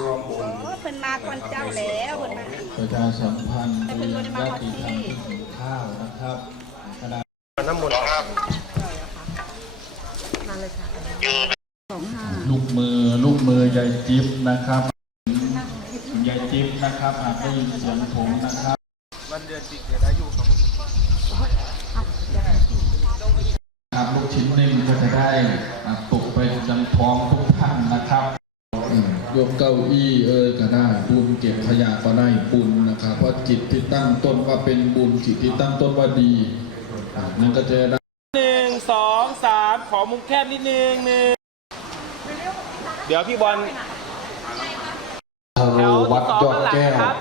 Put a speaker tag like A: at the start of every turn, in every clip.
A: ร่วมบุญ
B: โอ้เพิ่นมาก่อนเจ้าแล้วเพิ่นมา
C: ประชาสัมพันธ์
B: ให้เพิ่นบ่ได้มา
C: ญา
B: ฮอด
C: ติ
B: ที่
C: ธรรมที่กินข้าวนะครับคณะ
A: น้ำมนต์ครับ
C: ลูกมือลูกมือยายจิ๊บนะครับยายจิ๊บนะครับอาจได้ยินเสียงผมนะครับ
A: วันเดือนปีเกิดอายุครับผม
C: ครับลูกชิ้นหนึ่งก็จะได้ ยกเก้าอี้เอ้ยก็ได้บุญเก็บขยะก็ได้บุญนะครับเพราะจิตที่ตั้งต้นว่าเป็นบุญจิตที่ตั้งต้นว่าดีอะนั่นก็จะได้
A: หนึ่งสองสามขอมุมแคบนิดนึงหนึ่งเดี๋ยวพี่บอล
C: ทา
A: แถ
C: รู
A: ว
C: วัด
A: สอง
C: ยอด
A: ข้างหลัง
C: แก้ว
A: นะครับ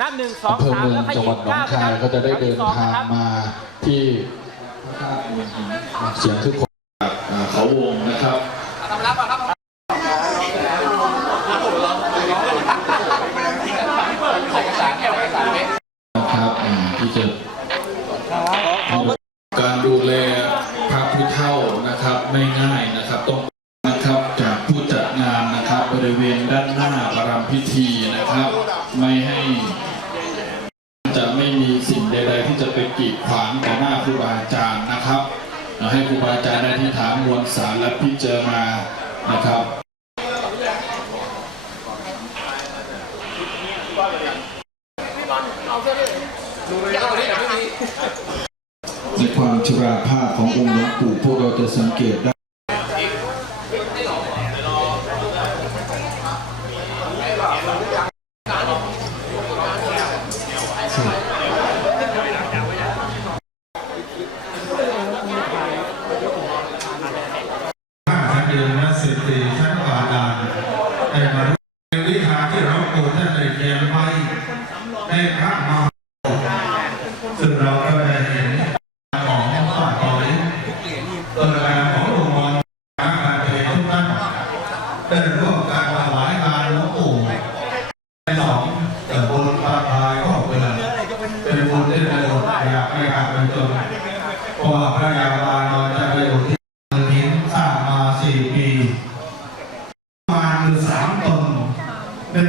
A: นับหนึ่งสอง
C: อำเภอ
A: สาม
C: เมือง
A: แล้วข
C: จังห
A: ยิ
C: วั
A: บ
C: ดหนอง
A: ก้าว
C: คายก็จะได้เดินทางมาที่พระธาตุบัวหินเสียงคือคน ประรำพิธีนะครับ ไม่ให้จะไม่มีสิ่งใด ๆ ที่จะไปกีดขวางต่อหน้าครูบาอาจารย์นะครับให้ครูบาอาจารย์ได้ที่ฐานมวลสารและพิจารณานะครับในความชราภาพขององค์หลวงปู่พวกเราจะสังเกตได้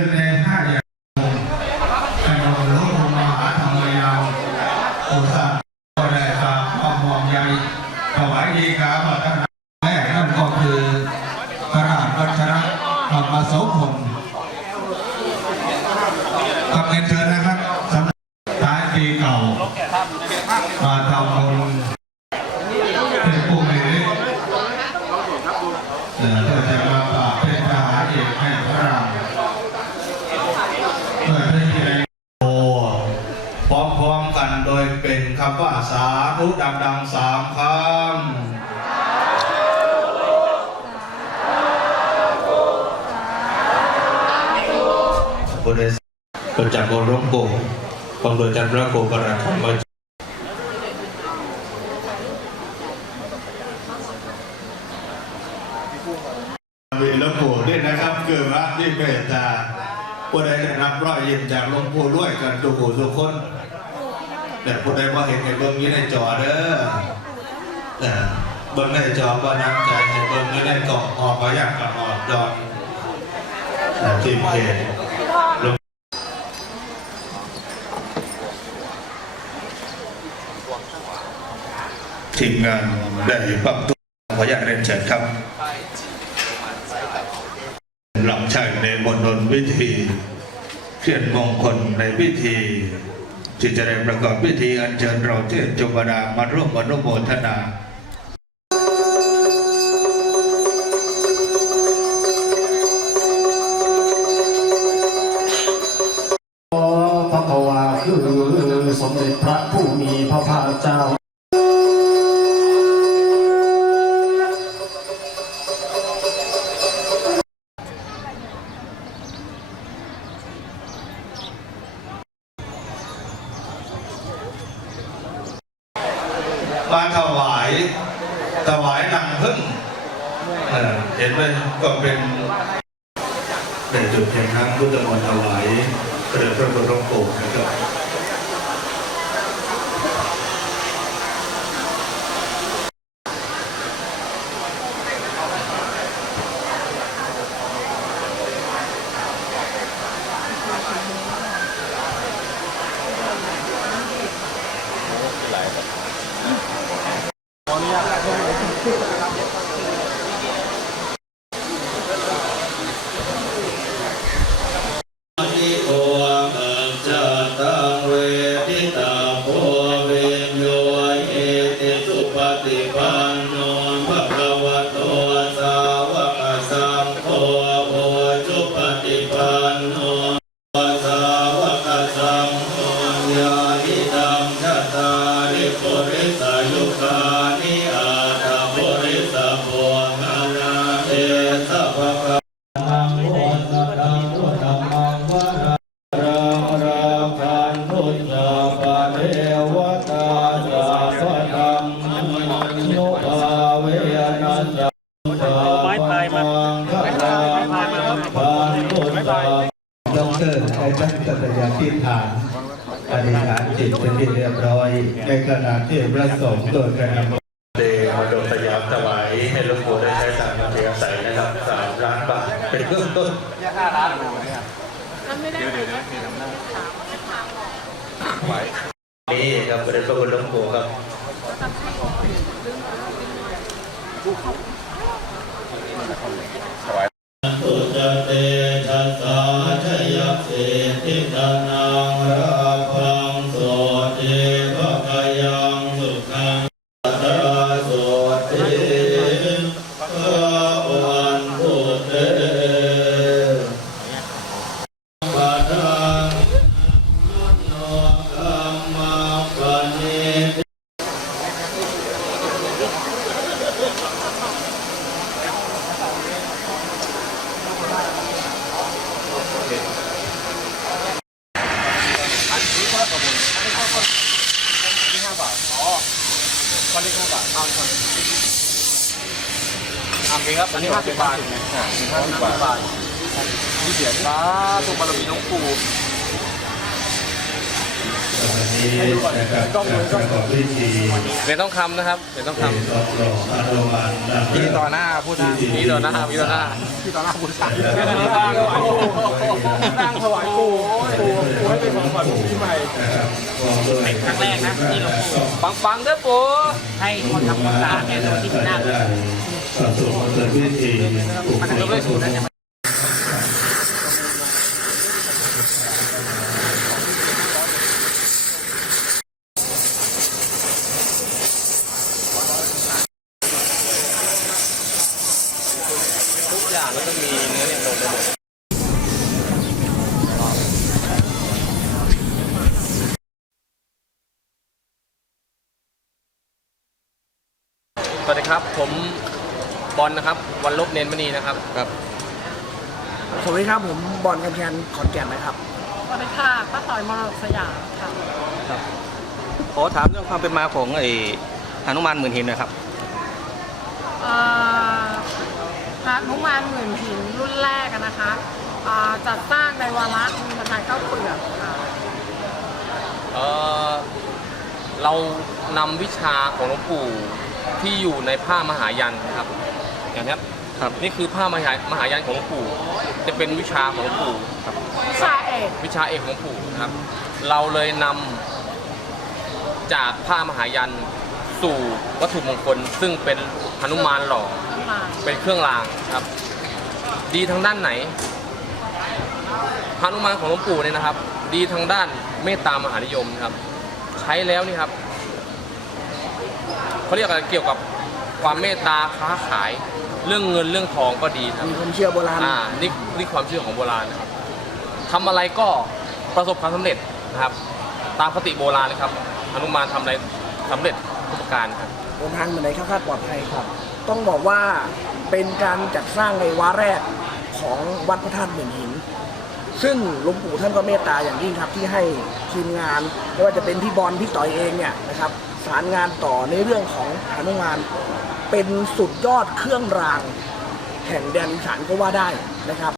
D: เดินในห้าอย่างเรามาหาธรรมยาวโอสาก็ได้ตามความห่วงใยถวายดีกาบัตรแรกนั่นก็คือพระราชวัชระธรรมโสพลกำเนิดเชิญนะครับสำหรับท้ายปีเก่ามาทำบุญ เป็นผู้มีฤทธิ์เอ่อเพื่อจะมาปราบเป็นทหารเอกให้พระรามเพื่อที่จะได้โอพร้อมๆกันโดยเป็น คำว่าสาธุดังๆสามคำบริษัทประจักษ์บรมโกกองโดยการพระโกกระทำมาวีรโกด้วยนะครับคือพระที่เมตตาผู้ใดได้รับรอยยิ้มจากหลวงปู่รวยกันทุกผู้ทุกคน แต่ผู้ใดมาเห็นในเบิ้งนี้ในจอเด้อเบิ้งในจอว่าน้ำใจในเบิ้งนี้ในกล่องออกมาอยากกับออกดอนแต่ทีมเพจหลวงทีมงานได้ปรับตัวขออยากเรียนเชิญครับหลังใช้ในมณฑลพิธีเคลื่อนมงคลในพิธี ที่จะได้ประกอบพิธีอัญเชิญเราเทพจุบดามาร่วมอนุโมทนา
E: มา
D: ถวายถวายนางพึ่งเห็นไหมก็เป็นในจุดแห่งทั้งพุทธมนต์ถวายเสด็จพระบรมโกศนะครับ 好，你啊，来，来，来。 สัตยที่ฐานปฏิหารจิตเป็นที่เรียบร้อย ในขณะที่พระสงฆ์โดยกระทำเดชโดยสยามถวายให้หลวงปู่ได้ใช้สามเทียใส่นะครับสามล้านบาทเป็นเรื่องต้นห้าล้านบ
F: เนี่ยเดี๋ยวเดี๋ยวมีน้ำหน้าไหวนี่ครับเป็นพระคุณหลวงปู่ครับ
A: ทำเองครับอันนี้ห้าสิบบาทห้าสิบบาทที่เสียงสาธุบารมีน้องปู่
D: วันนี้นะครับการประกอบพิธี
A: เหรียญทองคำนะครับเหรียญทองค
D: ที่รอบรองอนุมานนำำ
A: ต่อหน้าผู้ท่านมีต่อหน้ามีต่อหน้า มีต่อหน้าผู้ท่านตั้งถวายปู่ปู่ปู่ให้เป็นของขวัญปีใหม่
D: ครั้งแรกนะที่หลวงปู่
A: ปังปังๆเด้อปู่
D: ให้คนทำความสะอาดเนี่ยที่หน้า ได้ประสบผลพิธีปลุกเสกพระพุทธ
A: ทุกอย่างแล้วก็มีเนื้อเนี่ยลงไปหมด สวัสดีครับ ผมบอลนะครับ วันลบเนนมณีนะครับ ครับ
G: สวัสดีครับผมบอลกำแพงขอนแก่นนะครับ
H: สวัสดีค่ะป้าต่อยมรดกสยามค่ะ
I: ขอถามเรื่องความเป็นมาของไอ้หนุมานหมื่นหินหนะครับ
H: เอ่อพระนุมานหมื่นหินรุ่นแรกอะนะคะอ่าจัดสร้างในวาระมีประทานข้าวเปลือกค่ะ
A: เอ่อ เรานำวิชาของหลวงปู่ ที่อยู่ในผ้ามหายันนะครับอย่างนี้ครับ
I: ครับ
A: นี่คือผ้ามหามหายันของหลวงปู่จะเป็นวิชาของหลวงปู่ครับ
H: วิชาเอก
A: วิชาเอกของหลวงปู่นะครับ เราเลยนำจากผ้ามหายันสู่วัตถุมงคล ซึ่งเป็นหนุมานหล่อ
H: ขึ้นมา
A: เป็นเครื่องรางครับ ดีทางด้านไหนพระนุมานของหลวงปู่เนี่ยนะครับ ดีทางด้านเมตตามหานิยมนะครับ ใช้แล้วนี่ครับ เขาเรียกอะไรเกี่ยวกับความเมตตาค้าขาย เรื่องเงินเรื่องทองก็ดีครับ
G: มีความเชื่อโบราณ
A: อ่านี่นี่ความเชื่อของโบราณนะครับทำอะไรก็ประสบความสำเร็จนะครับ ตามคติโบราณเลยครับหนุมานทำอะไรสำเร็จทุกประการครับ
G: เดินทางมาไหนข้าคาดปลอดภัยครับ ต้องบอกว่าเป็นการจัดสร้างในวาระแรกของวัดพระธาตุหมื่นหิน ซึ่งหลวงปู่ท่านก็เมตตาอย่างยิ่งครับที่ให้ทีมงานไม่ว่าจะเป็นพี่บอลพี่ต่อยเองเนี่ยนะครับ สารงานต่อในเรื่องของหนุมาน เป็นสุดยอดเครื่องราง แห่งแดนอีสานก็ว่าได้นะครับ